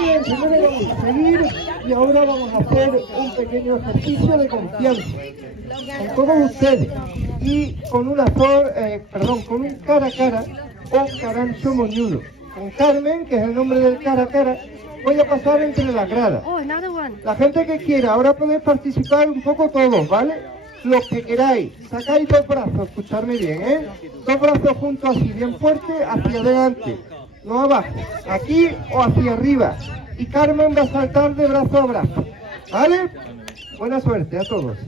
Bien, primero vamos a seguir y ahora vamos a hacer un pequeño ejercicio de confianza con todos ustedes y con un cara a cara o carancho moñudo. Con Carmen, que es el nombre del cara a cara, voy a pasar entre las gradas. La gente que quiera, ahora podéis participar un poco todos, ¿vale? Los que queráis, sacáis dos brazos, escuchadme bien, ¿eh? Dos brazos juntos así, bien fuerte, hacia adelante, no abajo, aquí o hacia arriba. Y Carmen va a saltar de brazo a brazo, ¿vale? Buena suerte a todos.